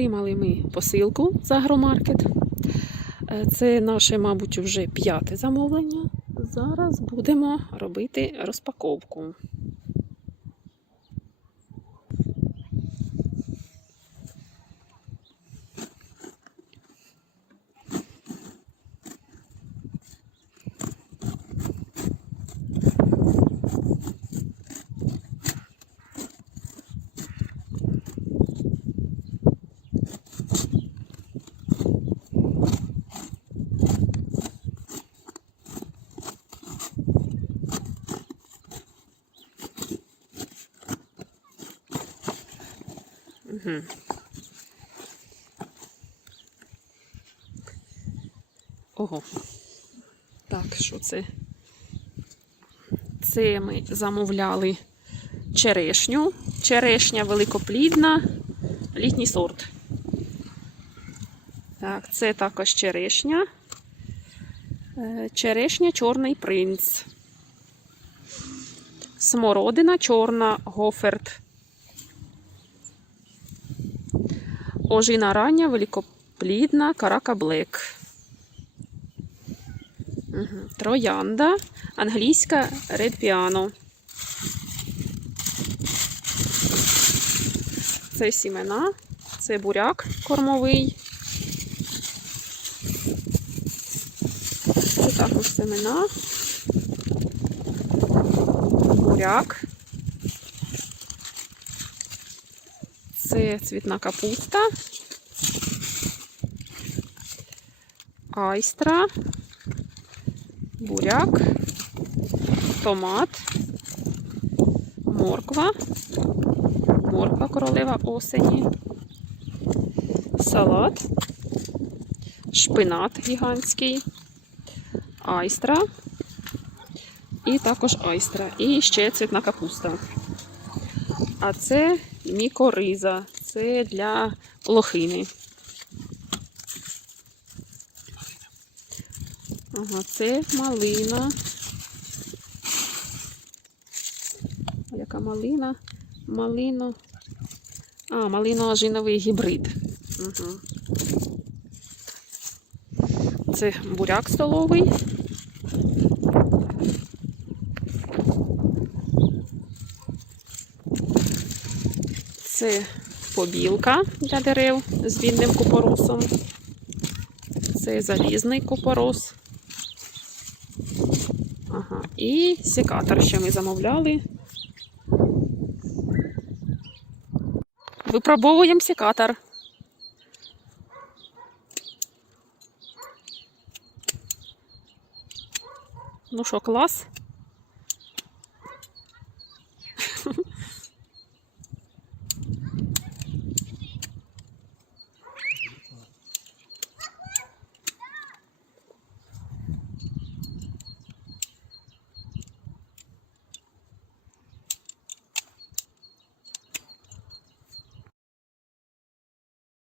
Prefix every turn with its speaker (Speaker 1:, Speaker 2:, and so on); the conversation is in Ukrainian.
Speaker 1: Отримали ми посилку з агромаркет. Е, Це наше, мабуть, вже п'яте замовлення. Зараз будемо робити розпаковку. Угу. Ого. Так, що це? Це ми замовляли черешню. Черешня великоплідна, літній сорт. Так, це також черешня. Е, Черешня Чорний принц. Смородина чорна гоферт. Ожина рання, великоплідна, карака блек. Троянда, англійська ред піано. Це сімена, це буряк кормовий. Це також семена. Буряк. Це цвітна капуста. Айстра. Буряк. Томат. Морква. Морква королева осені. Салат. Шпинат гігантський. Айстра. І також айстра. І ще цвітна капуста. А це мікориза. Це для лохини. Ага, це малина. Яка малина? Малино. А, малино-ажиновий гібрид. Угу. Це буряк столовий. Це побілка для дерев з вільним купоросом. Це залізний купорос. Ага. І секатор ще ми замовляли. Випробовуємо секатор. Ну що, клас?